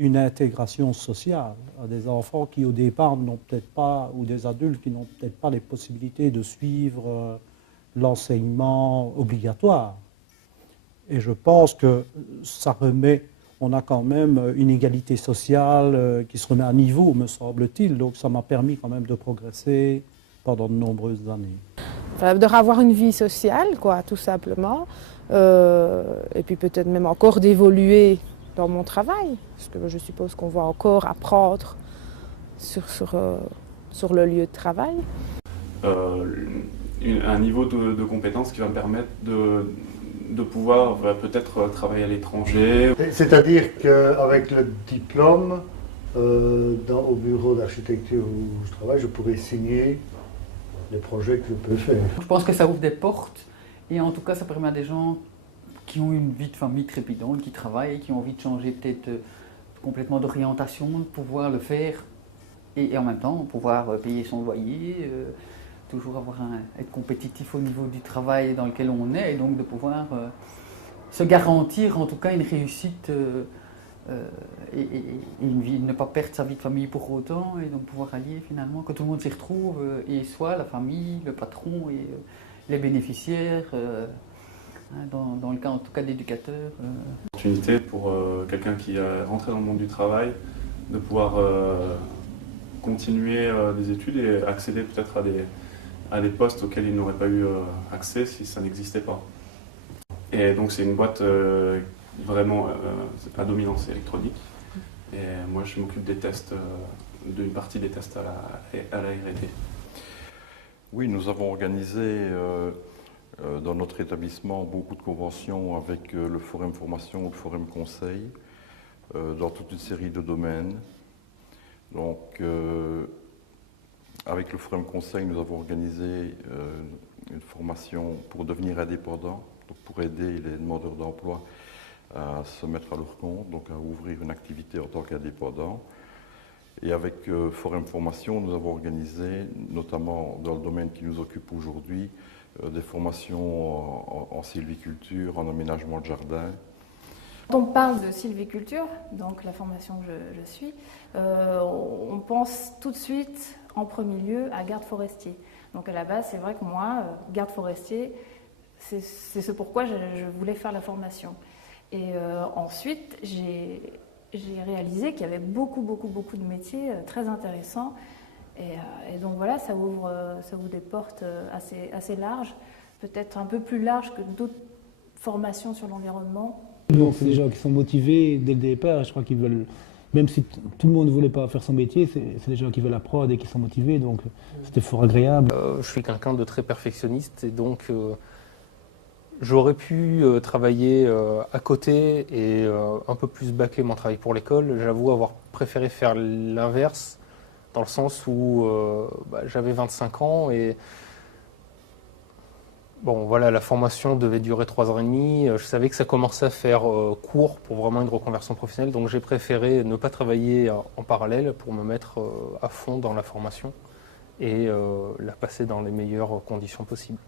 une intégration sociale à des enfants qui au départ n'ont peut-être pas, ou des adultes qui n'ont peut-être pas les possibilités de suivre l'enseignement obligatoire. Et je pense que ça remet, on a quand même une égalité sociale qui se remet à niveau, me semble-t-il. Donc ça m'a permis quand même de progresser pendant de nombreuses années. De avoir une vie sociale, quoi, tout simplement. Et puis peut-être même encore d'évoluer dans mon travail, parce que je suppose qu'on va encore apprendre sur le lieu de travail. Un niveau de compétence qui va me permettre de pouvoir peut-être travailler à l'étranger. C'est-à-dire qu'avec le diplôme, au bureau d'architecture où je travaille, je pourrais signer les projets que je peux faire. Je pense que ça ouvre des portes et en tout cas ça permet à des gens qui ont une vie de famille trépidante, qui travaillent, qui ont envie de changer peut-être complètement d'orientation, de pouvoir le faire et en même temps pouvoir payer son loyer, toujours être compétitif au niveau du travail dans lequel on est et donc de pouvoir se garantir en tout cas une réussite et une vie, ne pas perdre sa vie de famille pour autant et donc pouvoir allier finalement, que tout le monde s'y retrouve et soit la famille, le patron et les bénéficiaires. Dans le cas en tout cas d'éducateurs. Opportunité pour quelqu'un qui est rentré dans le monde du travail de pouvoir continuer des études et accéder peut-être à des postes auxquels il n'aurait pas eu accès si ça n'existait pas. Et donc c'est une boîte vraiment à dominance électronique et moi je m'occupe des tests, d'une partie des tests à la R&D. Oui, nous avons organisé dans notre établissement beaucoup de conventions avec le Forum Formation ou le Forum Conseil dans toute une série de domaines. Donc, avec le Forum Conseil, nous avons organisé une formation pour devenir indépendant, donc pour aider les demandeurs d'emploi à se mettre à leur compte, donc à ouvrir une activité en tant qu'indépendant. Et avec Forum Formation, nous avons organisé, notamment dans le domaine qui nous occupe aujourd'hui, des formations en sylviculture, en aménagement de jardin. Quand on parle de sylviculture, donc la formation que je suis, on pense tout de suite en premier lieu à garde forestier. Donc à la base, c'est vrai que moi, garde forestier, c'est ce pourquoi je voulais faire la formation. Et ensuite, j'ai réalisé qu'il y avait beaucoup de métiers très intéressants. Et donc voilà, ça ouvre des portes assez larges, peut-être un peu plus larges que d'autres formations sur l'environnement. Donc c'est des gens qui sont motivés dès le départ, je crois qu'ils veulent, même si tout le monde ne voulait pas faire son métier, c'est des gens qui veulent apprendre et qui sont motivés, donc c'était fort agréable. Je suis quelqu'un de très perfectionniste et donc j'aurais pu travailler à côté et un peu plus bâcler mon travail pour l'école. J'avoue avoir préféré faire l'inverse, dans le sens où j'avais 25 ans et bon, voilà, la formation devait durer 3 ans et demi. Je savais que ça commençait à faire court pour vraiment une reconversion professionnelle, donc j'ai préféré ne pas travailler en parallèle pour me mettre à fond dans la formation et la passer dans les meilleures conditions possibles.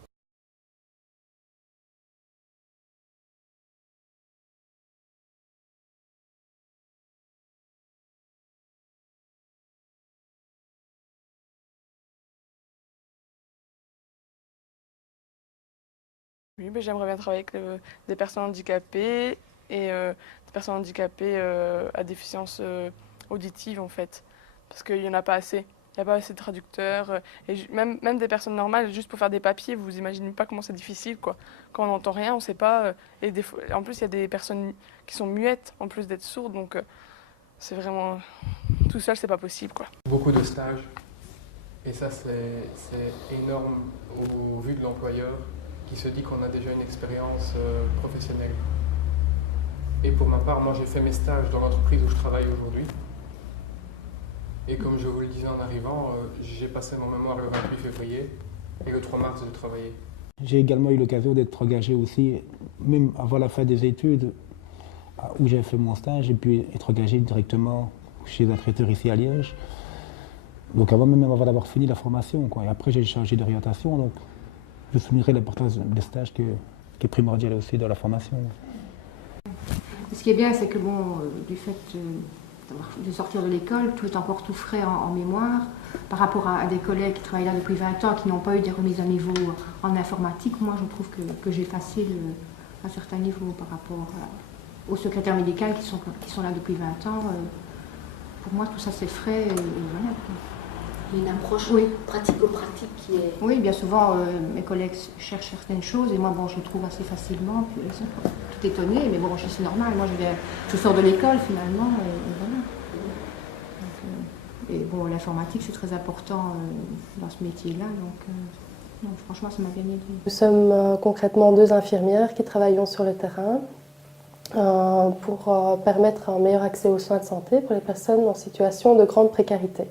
Oui, j'aimerais bien travailler avec des personnes handicapées et des personnes handicapées à déficience auditive en fait, parce qu'il n'y en a pas assez. Il n'y a pas assez de traducteurs et même des personnes normales, juste pour faire des papiers, vous imaginez pas comment c'est difficile quoi. Quand on n'entend rien, on ne sait pas. Et en plus, il y a des personnes qui sont muettes en plus d'être sourdes, donc c'est vraiment tout seul, c'est pas possible quoi. Beaucoup de stages et ça c'est énorme au vu de l'employeur, qui se dit qu'on a déjà une expérience professionnelle. Et pour ma part, moi j'ai fait mes stages dans l'entreprise où je travaille aujourd'hui. Et comme je vous le disais en arrivant, j'ai passé mon mémoire le 28 février et le 3 mars j'ai travaillé. J'ai également eu l'occasion d'être engagé aussi, même avant la fin des études, où j'ai fait mon stage, j'ai pu être engagé directement chez un traiteur ici à Liège. Donc avant d'avoir fini la formation, quoi. Et après j'ai changé d'orientation, donc je soulignerai l'importance des stages qui est primordial aussi dans la formation. Ce qui est bien, c'est que bon, du fait de sortir de l'école, tout est encore tout frais en mémoire. Par rapport à des collègues qui travaillent là depuis 20 ans, qui n'ont pas eu des remises à niveau en informatique, moi je trouve que j'ai passé un certain niveau par rapport aux secrétaires médicales qui sont là depuis 20 ans. Pour moi tout ça c'est frais et voilà. Une approche pratico-pratique qui est... Oui, bien souvent mes collègues cherchent certaines choses et moi bon, je les trouve assez facilement, puis ils sont tout étonnés, mais bon c'est normal, moi je sors de l'école finalement et voilà. Et bon, l'informatique, c'est très important dans ce métier-là, donc franchement, ça m'a bien aidé. Nous sommes concrètement 2 infirmières qui travaillons sur le terrain pour permettre un meilleur accès aux soins de santé pour les personnes en situation de grande précarité.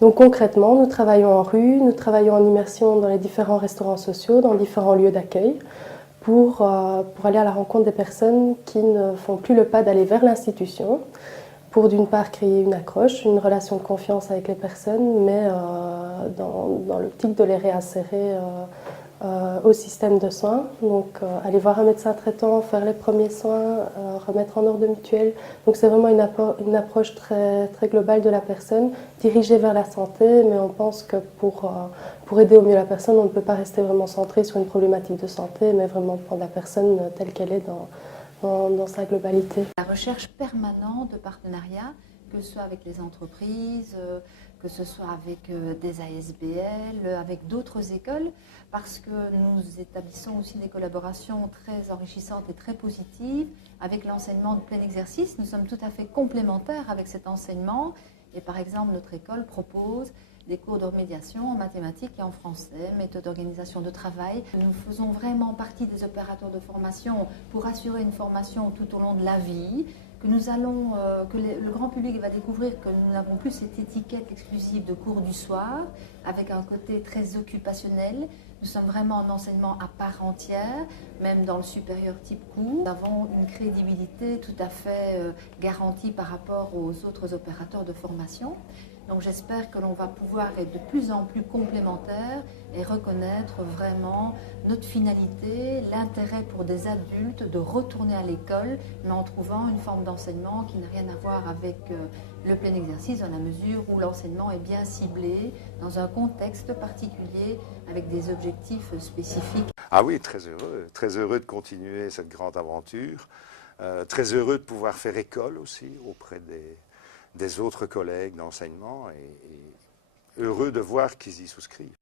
Donc concrètement, nous travaillons en rue, nous travaillons en immersion dans les différents restaurants sociaux, dans différents lieux d'accueil, pour aller à la rencontre des personnes qui ne font plus le pas d'aller vers l'institution, pour d'une part créer une accroche, une relation de confiance avec les personnes, mais dans l'optique de les réinsérer au système de soins. Donc aller voir un médecin traitant, faire les premiers soins, remettre en ordre mutuel. Donc c'est vraiment une approche très, très globale de la personne, dirigée vers la santé, mais on pense que pour aider au mieux la personne, on ne peut pas rester vraiment centré sur une problématique de santé, mais vraiment prendre la personne telle qu'elle est dans sa globalité. La recherche permanente de partenariat, que ce soit avec les entreprises, que ce soit avec des ASBL, avec d'autres écoles, parce que nous établissons aussi des collaborations très enrichissantes et très positives avec l'enseignement de plein exercice. Nous sommes tout à fait complémentaires avec cet enseignement et par exemple notre école propose des cours de médiation en mathématiques et en français, méthode d'organisation de travail. Nous faisons vraiment partie des opérateurs de formation pour assurer une formation tout au long de la vie, que nous allons, que le grand public va découvrir que nous n'avons plus cette étiquette exclusive de cours du soir, avec un côté très occupationnel. Nous sommes vraiment en enseignement à part entière, même dans le supérieur type cours. Nous avons une crédibilité tout à fait garantie par rapport aux autres opérateurs de formation. Donc j'espère que l'on va pouvoir être de plus en plus complémentaires et reconnaître vraiment notre finalité, l'intérêt pour des adultes de retourner à l'école, mais en trouvant une forme d'enseignement qui n'a rien à voir avec le plein exercice, dans la mesure où l'enseignement est bien ciblé dans un contexte particulier avec des objectifs spécifiques. Ah oui, très heureux de continuer cette grande aventure, très heureux de pouvoir faire école aussi auprès des autres collègues d'enseignement et heureux de voir qu'ils y souscrivent.